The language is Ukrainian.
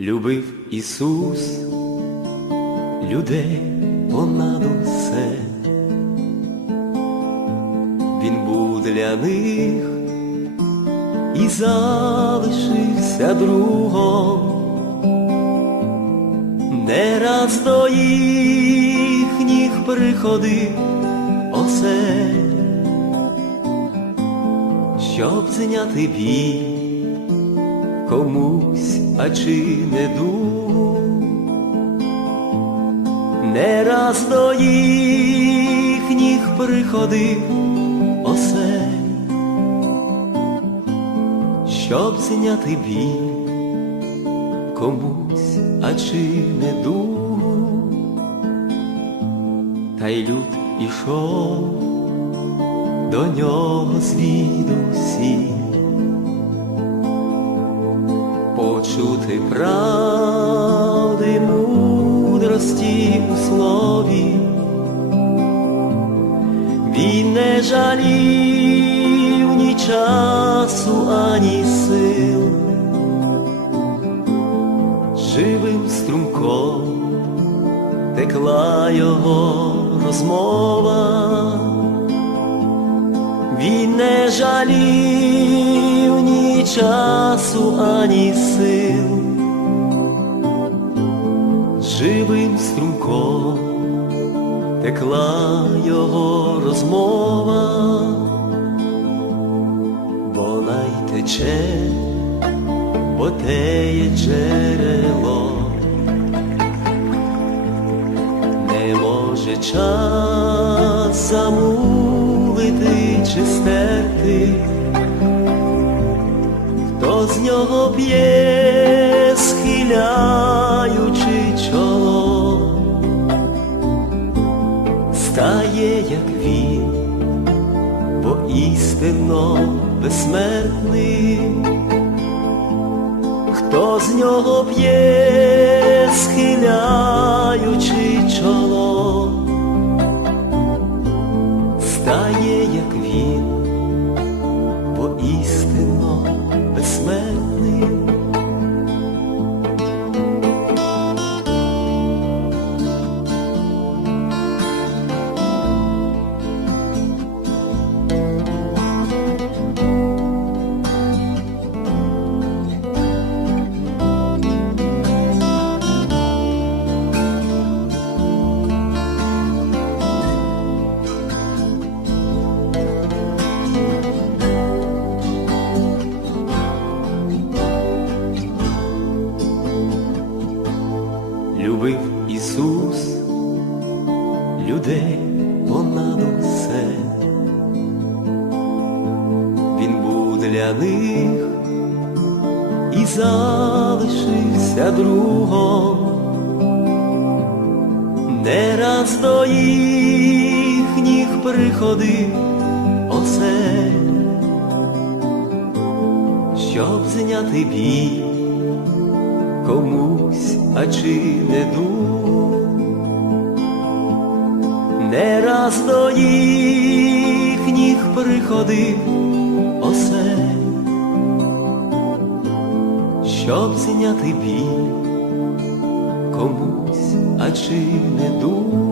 Любив Ісус людей понад усе. Він був для них і залишився другом. Не раз до їхніх приходив осель, щоб зняти біль комусь, а чи не дух. Не раз до їхніх приходив осель, щоб зняти біль комусь, а чи не дух. Та й люд ішов до нього звідусіль почути правди мудрості у слові. Він не жалів ні часу, ані сил, живим струмком текла його розмова. Він не жалів часу, ані сил, живим струмком текла його розмова, вона й тече, бо теє джерело, не може час замулити чи стерти, з нього п'є, схиляючи чоло, стає, як він, бо істинно безсмертним, хто з нього п'є, схиляючи чоло, Любив Ісус людей понад усе. Він був для них і залишився другом. Не раз до їхніх приходив осель, щоб зняти біль комусь, а чи не дух. Не раз до їхніх приходив осе, щоб зняти біль комусь, а чи не дух.